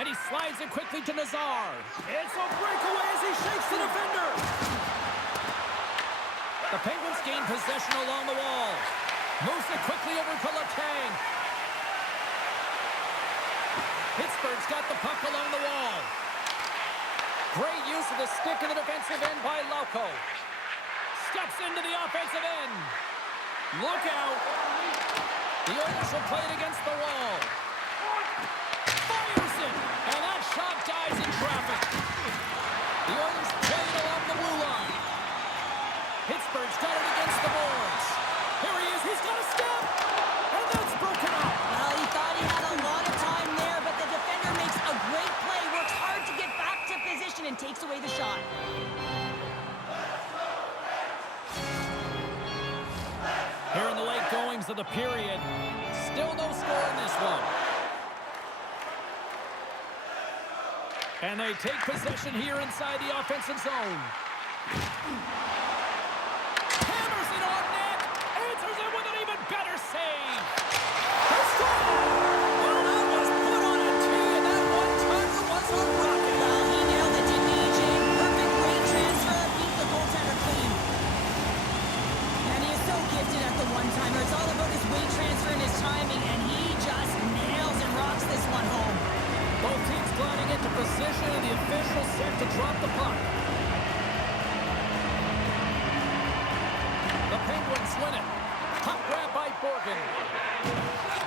And he slides it quickly to Nazar. It's a breakaway as he shakes the defender. The Penguins gain possession along the wall. Moves it quickly over to Letang. Pittsburgh's got the puck along the wall. Great use of the stick in the defensive end by Lauko. Steps into the offensive end. Look out. The Oilers will play it against the wall. Fires it. And that shot dies in traffic. The Oilers play it along the blue line. Pittsburgh's got it against the boards. Here he is. He's got a step. And that's broken up. Well, he thought he had a lot of time there, but the defender makes a great play, works hard to get back to position, and takes away the shot. Here in the late goings of the period, still no score in this one. And they take possession here inside the offensive zone. Hammers it on net. Answers it with an even better save. Well, that was put on a tee, and that one-timer was a rocket. Well, he nailed it, didn't he, Jake? Perfect weight transfer, beat the goaltender clean. And he is so gifted at the one-timer. It's all about his weight transfer and his timing, and he just nails and rocks this one home. Both teams gliding into position, and the official set to drop the puck. The Penguins win it. Puck grab by Borgen.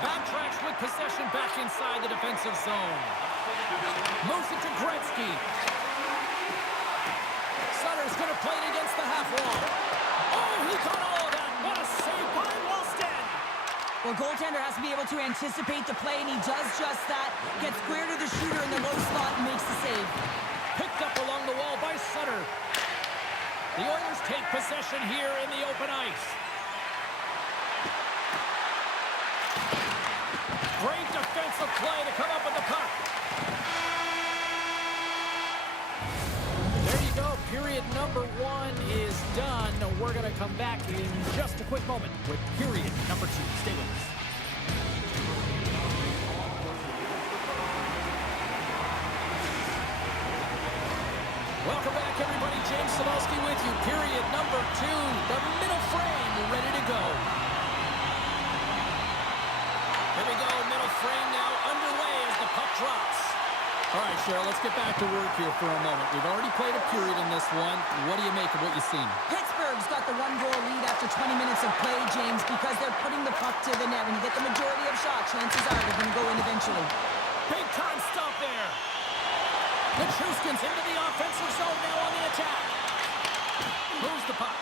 Backtracks with possession back inside the defensive zone. Moves it to Gretzky. Sutter's going to play it against the half wall. Oh, he got all of that. What a save by Wallstead. Well, goaltender has to be able to anticipate the play, and he does just that. Gets square to the shooter in the low slot and makes the save. Picked up along the wall by Sutter. The Oilers take possession here in the open ice. Great defensive play to come up with the puck. There you go. Period number 1 is done. We're going to come back in just a quick moment with period number 2. Stay with us. Welcome back, everybody. James Cebulski with you. Period number 2. The middle frame ready to go. Here we go. Middle frame now underway as the puck drops. All right, Cheryl, let's get back to work here for a moment. We've already played a period in this one. What do you make of what you've seen? Pittsburgh's got the 1-goal lead after 20 minutes of play, James, because they're putting the puck to the net. When you get the majority of shots, chances are they're going to go in eventually. Big time stop there. The Truskin's into the offensive zone now on the attack. Moves the puck.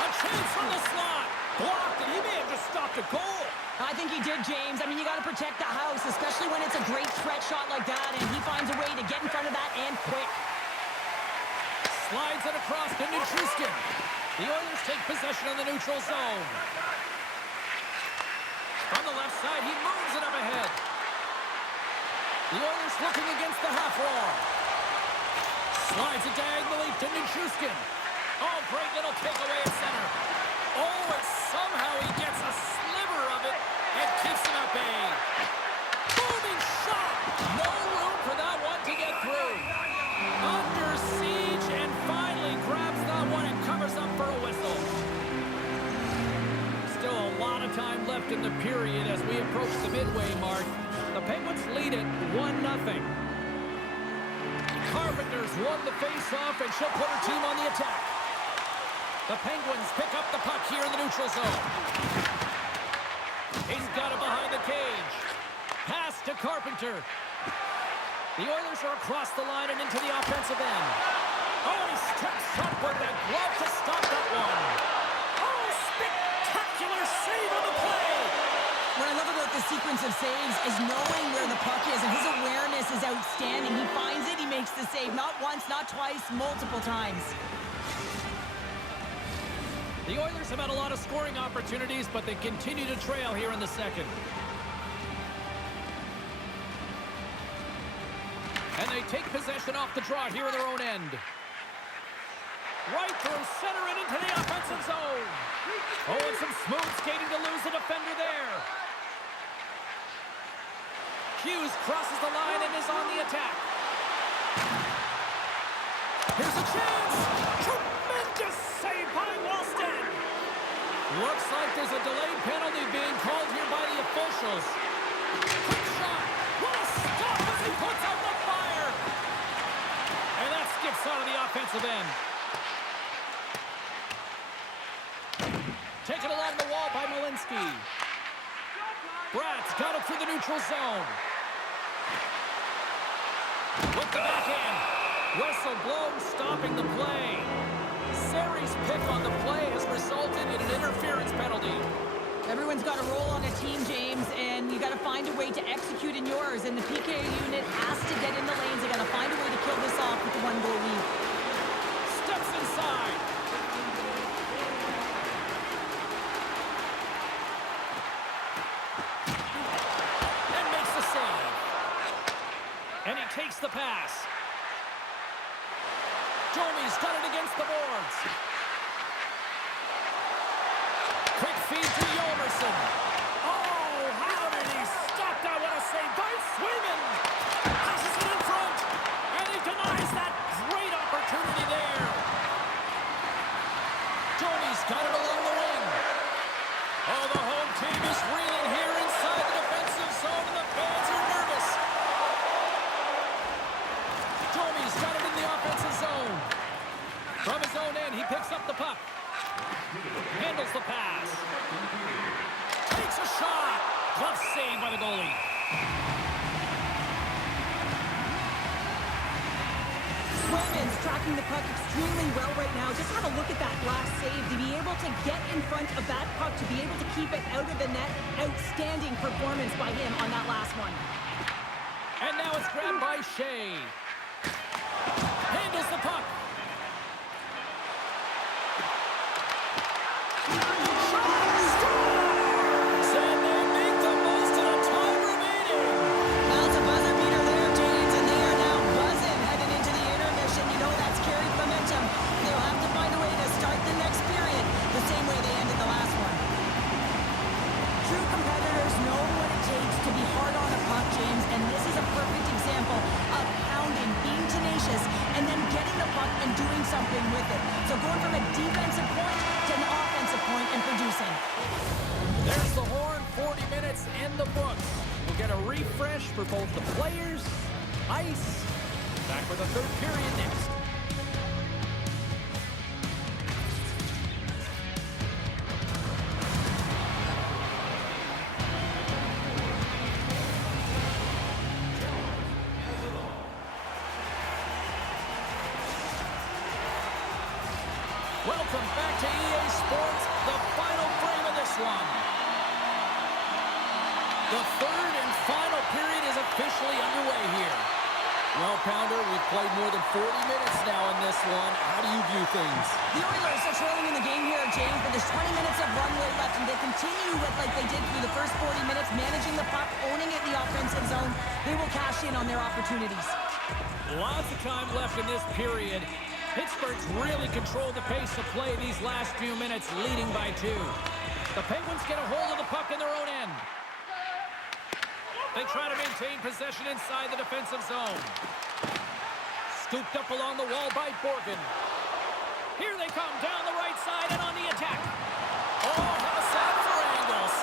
A chance from the slot. Blocked, and he may have just stopped a goal. I think he did, James. I mean, you got to protect the house, especially when it's a great threat shot like that, and he finds a way to get in front of that and quick. Slides it across to Truskin. The Oilers take possession of the neutral zone. On the left side, he moves it up ahead. The Oilers looking against the half wall. Slides it diagonally to Truskin. Oh, great little takeaway at center. Oh, and somehow he gets a sliver of it and keeps him at bay. Booming shot. No room for that one to get through. Under siege and finally grabs that one and covers up for a whistle. Still a lot of time left in the period as we approach the midway mark. The Penguins lead it 1-0. Carpenter's won the face-off, and she'll put her team on the attack. The Penguins pick up the puck here in the neutral zone. He's got it behind the cage. Pass to Carpenter. The Oilers are across the line and into the offensive end. Oh, he steps up with that glove to stop that one. Oh, spectacular save on the play. What I love about the sequence of saves is knowing where the puck is, and his awareness is outstanding. He finds it, he makes the save. Not once, not twice, multiple times. The Oilers have had a lot of scoring opportunities, but they continue to trail here in the second. And they take possession off the draw here in their own end. Right through center and into the offensive zone. Oh, and some smooth skating to lose the defender there. Hughes crosses the line and is on the attack. Here's a chance. Tremendous save by Walston. Looks like there's a delayed penalty being called here by the officials. Quick shot. What a stop as he puts out the fire. And that skips out of the offensive end. Taken along the wall by Malinsky. Bratt's got it through the neutral zone. With the backhand. Whistle blown, stopping the play. Sari's pick on the play has resulted in an interference penalty. Everyone's got a role on a team, James, and you got to find a way to execute in yours. And the PK unit has to get in the lanes. They got to find a way to kill this off with the one-goal lead. Steps inside. And makes the save. And he takes the pass. Domi's got it against the boards. Quick feed to Yolmerson. Oh, how did he stop that? What a save by Swayman. Passes it in front. And he denies that great opportunity there. Domi's got it along the wing. Oh, the home team is reeling here inside the defensive zone, and the fans are nervous. Domi's got it in the offensive zone. From his own end, he picks up the puck. Handles the pass. Takes a shot. Glove save by the goalie. Swayman's tracking the puck extremely well right now. Just have a look at that last save. To be able to get in front of that puck, to be able to keep it out of the net. Outstanding performance by him on that last one. And now it's grabbed by Shea. Handles the puck. There's the horn, 40 minutes in the books. We'll get a refresh for both the players, ice. Back with the third period next. Welcome back to EA Sports, the final frame of this one. The third and final period is officially underway here. Well, Pounder, we've played more than 40 minutes now in this one. How do you view things? The Oilers are trailing in the game here, James, but there's 20 minutes of runway left, and they continue with like they did through the first 40 minutes, managing the puck, owning it in the offensive zone. They will cash in on their opportunities. Lots of time left in this period. Pittsburgh's really controlled the pace of play these last few minutes, leading by 2. The Penguins get a hold of the puck in their own end. They try to maintain possession inside the defensive zone. Scooped up along the wall by Borgen. Here they come down the right side and on the attack. Oh, how sad for Angles.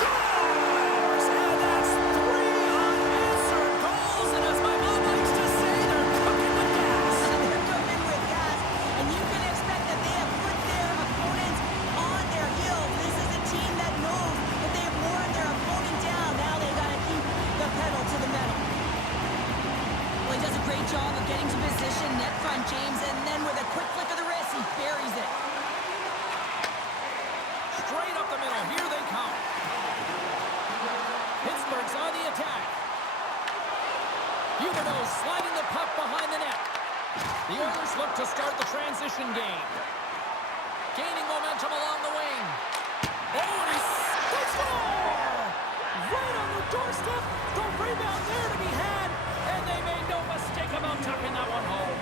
Scores! And that's 3 unanswered goals. And as my mom likes to say, they're cooking with gas. They're cooking with gas. And you can expect that they have put their opponents on their heels. This is a team that knows that they have worn their opponent down. Now they got to keep the pedal to the metal. Well, he does a great job of getting to position, net front, James, and then with a quick flick of the wrist, he buries it. Straight up the middle. Here they come. Pittsburgh's on the attack. Huberdeau sliding the puck behind the net. The Oilers look to start the transition game. Gaining momentum along the wing. Oh, and he scores! Right on the doorstep. The rebound there to be had. And they made no mistake about tucking that one home.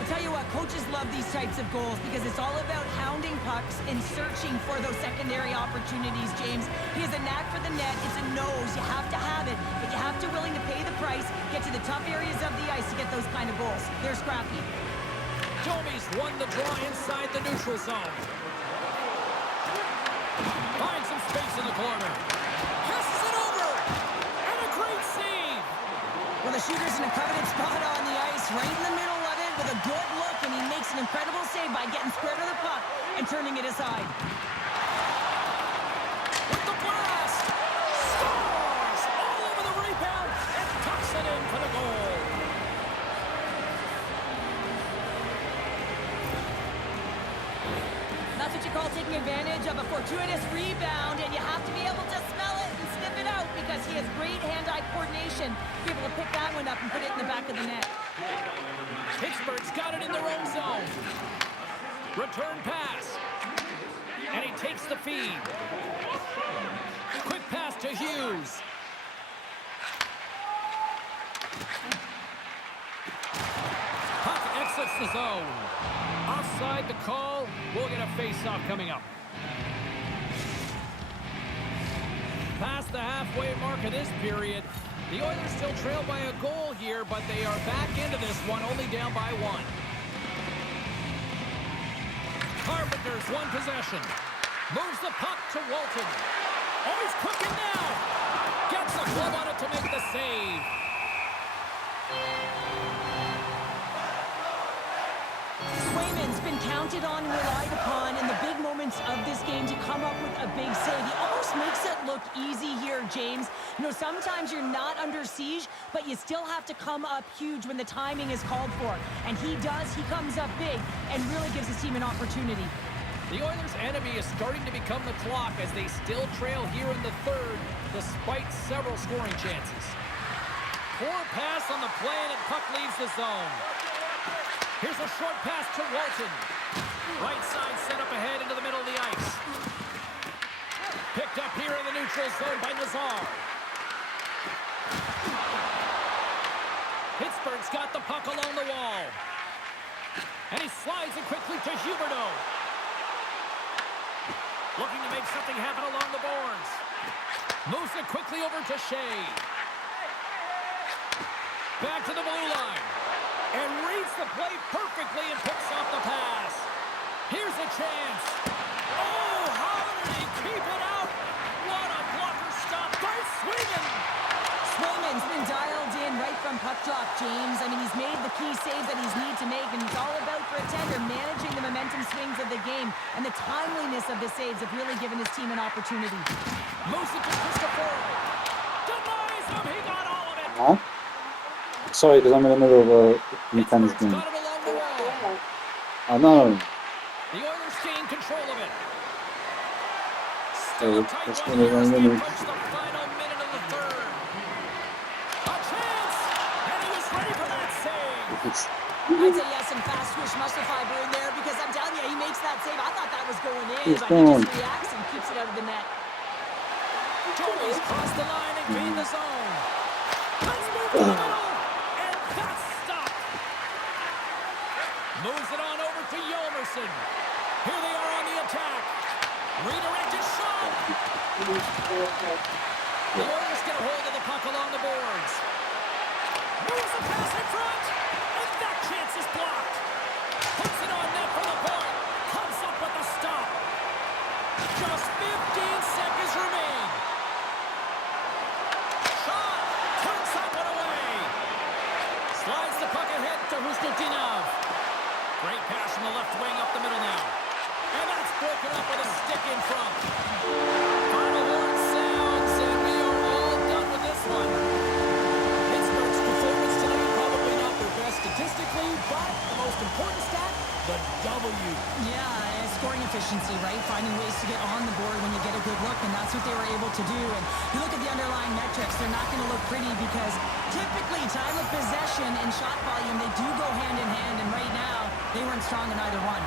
I'll tell you what, coaches love these types of goals because it's all about hounding pucks and searching for those secondary opportunities, James. He has a knack for the net. It's a nose. You have to have it, but you have to willing to pay the price, get to the tough areas of the ice to get those kind of goals. They're scrappy. Domi's won the draw inside the neutral zone. Finds some space in the corner. Passes it over. And a great save. Well, the shooter's in a coveted spot on the ice, right in the middle of it with a good look, and he makes an incredible save by getting square to the puck and turning it aside. With the blast. Scores! All over the rebound and tucks it in for the goal. That's what you call taking advantage of a fortuitous rebound, and you have to be able to smell it and sniff it out because he has great hand-eye coordination to be able to pick that one up and put it in the back of the net. Pittsburgh's got it in their own zone. Return pass. And he takes the feed. Quick pass to Hughes. Puck exits the zone. Offside the call. We'll get a face-off coming up. Past the halfway mark of this period. The Oilers still trail by a goal here, but they are back into this one, only down by one. Carpenter's won possession. Moves the puck to Walton. Oh, he's cooking now. Gets a glove on it to make the save. Swayman's been counted on and relied upon in the big moments of this game to come up with a big save. He almost makes it look easy here, James. You know, sometimes you're not under siege, but you still have to come up huge when the timing is called for. And he does. He comes up big and really gives his team an opportunity. The Oilers' enemy is starting to become the clock as they still trail here in the third, despite several scoring chances. Poor pass on the play, and puck leaves the zone. Here's a short pass to Walton. Right side set up ahead into the middle of the ice. Picked up here in the neutral zone by Lazar. Pittsburgh's got the puck along the wall. And he slides it quickly to Huberdeau. Looking to make something happen along the boards. Moves it quickly over to Shea. Back to the blue line. And reads the play perfectly and picks off the pass. Here's a chance. Oh, how did he keep it out? What a blocker stop by Sweden. Swayman's been dialed in right from puck drop, James. I mean, he's made the key saves that he's need to make, and it's all about for a tender managing the momentum swings of the game, and the timeliness of the saves have really given his team an opportunity. Moves it to Christopher. Denies him. He got all of it. Huh? Sorry, because I'm in the middle of a intense game. Got it along the wall. I know. The Oilers gain control of it. So, Still a tight that's one what here I'm as we gonna approach the final minute of the third. A chance! And he was ready for that save. I'd say yes, some fast twitch muscle fiber in there because I'm telling you, he makes that save. I thought that was going in, He's but gone. he just reacts and keeps it out of the net. Joey's crossed the line and gained the zone. Let's move to the middle. And that's stopped. Moves it on over to Yolmerson. Here they are on the attack. Redirected shot. The Oilers get a hold of the puck along the boards. Moves the pass in front. And that chance is blocked. Puts it on net for the point. Comes up with the stop. Just 15 seconds remain. Shot. Turns that one away. Slides the puck ahead to Hustotinov. Great pass from the left wing up the middle now. And that's broken up with a stick in front. Final horn sounds, and we are all done with this one. Pittsburgh's performance tonight, probably not their best statistically, but the most important stat, the W. Yeah, and scoring efficiency, right? Finding ways to get on the board when you get a good look, and that's what they were able to do. And you look at the underlying metrics, they're not going to look pretty because typically time of possession and shot volume, they do go hand in hand, and right now, they weren't strong in either one.